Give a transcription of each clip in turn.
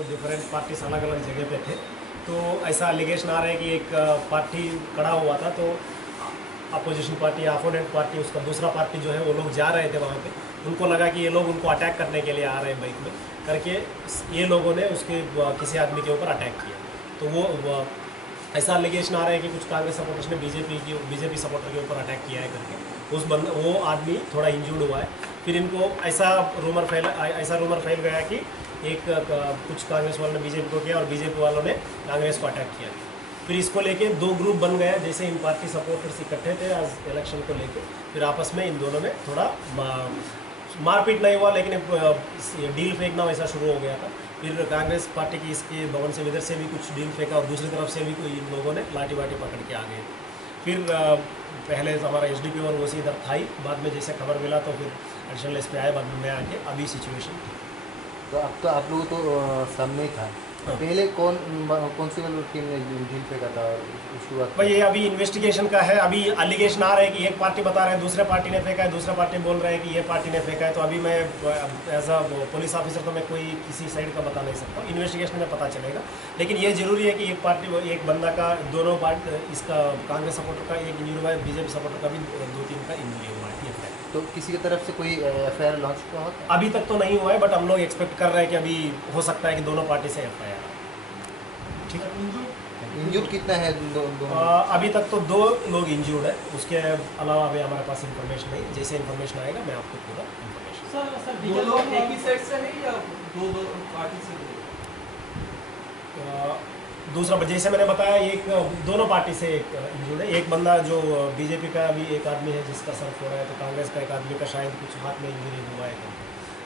तो different parties अलग अलग जगह पे थे। तो ऐसा एलिगेशन आ रहा है कि एक पार्टी खड़ा हुआ था, तो अपोजिशन पार्टी या अपोनेंट पार्टी, उसका दूसरा पार्टी जो है वो लोग जा रहे थे वहाँ पे। उनको लगा कि ये लोग उनको अटैक करने के लिए आ रहे हैं बाइक में करके, ये लोगों ने उसके किसी आदमी के ऊपर अटैक किया। तो वो ऐसा एलिगेशन आ रहा है कि कुछ कांग्रेस सपोर्टर्स ने बीजेपी सपोर्टर के ऊपर अटैक किया है करके। वो आदमी थोड़ा इंजर्ड हुआ है। फिर इनको ऐसा रूमर फैल गया कि कुछ कांग्रेस वालों ने बीजेपी को किया और बीजेपी वालों ने कांग्रेस को अटैक किया। फिर इसको लेके दो ग्रुप बन गया, जैसे इन पार्टी सपोर्टर्स इकट्ठे थे आज इलेक्शन को लेके। फिर आपस में इन दोनों में थोड़ा मारपीट नहीं हुआ, लेकिन डील फेंकना वैसा शुरू हो गया था। फिर कांग्रेस पार्टी की इसके भवन से इधर से भी कुछ डील फेंका और दूसरी तरफ से भी कोई इन लोगों ने लाठी वाठी पकड़ के आ गए। फिर पहले हमारा एसडीपी और वो सी इधर था ही, बाद में जैसे खबर मिला तो फिर एडिशनल एसपी आए, बाद में मैं आके अभी सिचुएशन। तो अब तो आप लोगों तो सामने ही था। हाँ। पहले कौन सी वाली टीम ने डील फेंका था शुरुआत? भाई ये अभी इन्वेस्टिगेशन का है। अभी एलिगेशन आ रहा है कि एक पार्टी बता रहे हैं दूसरे पार्टी ने फेंका है, दूसरे पार्टी बोल रहे हैं कि ये पार्टी ने फेंका है। तो अभी मैं एज अ पुलिस ऑफिसर तो मैं कोई किसी साइड का बता नहीं सकता, इन्वेस्टिगेशन में पता चलेगा। लेकिन ये जरूरी है कि एक पार्टी, एक बंदा का, दोनों पार्टी, इसका कांग्रेस सपोर्टर का एक इंजरी हुआ है, बीजेपी सपोर्टर का भी 2-3 का इंजरी हुआ है। तो किसी की तरफ से कोई एफआईआर लॉन्च हुआ है? अभी तक तो नहीं हुआ है, बट हम लोग एक्सपेक्ट कर रहे हैं कि अभी हो सकता है कि दोनों पार्टी से एफआईआर। ठीक है। इंजर्ड कितना है अभी तक तो 2 लोग इंजर्ड है, उसके अलावा अभी हमारे पास इन्फॉर्मेशन नहीं। जैसे इन्फॉर्मेशन आएगा मैं आपको पूरा इन्फॉर्मेशन। सर दो लोग एक ही साइड से है या दो पार्टी से? दूसरा जैसे मैंने बताया, दोनों पार्टी से एक इंजर्ड है। एक बंदा जो बीजेपी का भी एक आदमी है जिसका सर फोड़ा है, तो कांग्रेस का एक आदमी का शायद कुछ हाथ में इंजरी हुआ है।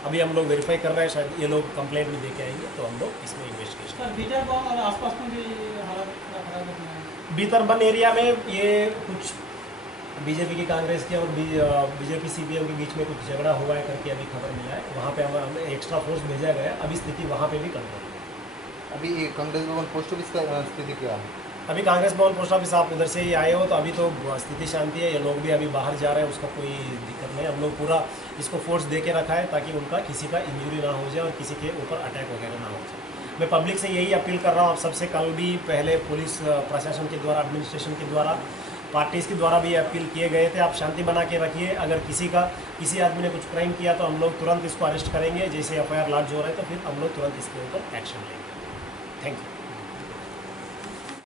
अभी हम लोग वेरीफाई कर रहे हैं, शायद ये लोग कंप्लेंट भी दे के आएंगे तो हम लोग इसमें इन्वेस्टिगेशन। बीजागांव और आसपास में भी हालात खराब है। बीतरबन एरिया में ये कुछ बीजेपी की, कांग्रेस की और बीजेपी सीपीएम के बीच में कुछ झगड़ा हुआ है करके अभी खबर मिला है। वहाँ पे हमें एक्स्ट्रा फोर्स भेजा गया है। अभी स्थिति वहाँ पे भी कंट्रोल है। अभी कांग्रेस भवन पोस्ट ऑफिस का स्थिति क्या है? अभी कांग्रेस भवन पोस्ट ऑफिस आप उधर से ही आए हो, तो अभी तो स्थिति शांति है। ये लोग भी अभी बाहर जा रहे हैं, उसका कोई दिक्कत नहीं। हम लोग पूरा इसको फोर्स दे के रखा है ताकि उनका किसी का इंजरी ना हो जाए और किसी के ऊपर अटैक वगैरह ना हो जाए। मैं पब्लिक से यही अपील कर रहा हूँ आप सबसे। कल भी पहले पुलिस प्रशासन के द्वारा, एडमिनिस्ट्रेशन के द्वारा, पार्टीज़ के द्वारा भी अपील किए गए थे, आप शांति बना के रखिए। अगर किसी आदमी ने कुछ क्राइम किया तो हम लोग तुरंत इसको अरेस्ट करेंगे। जैसे एफआईआर लॉन्च हो रहा है तो फिर हम लोग तुरंत इसके ऊपर एक्शन लेंगे। Thank you.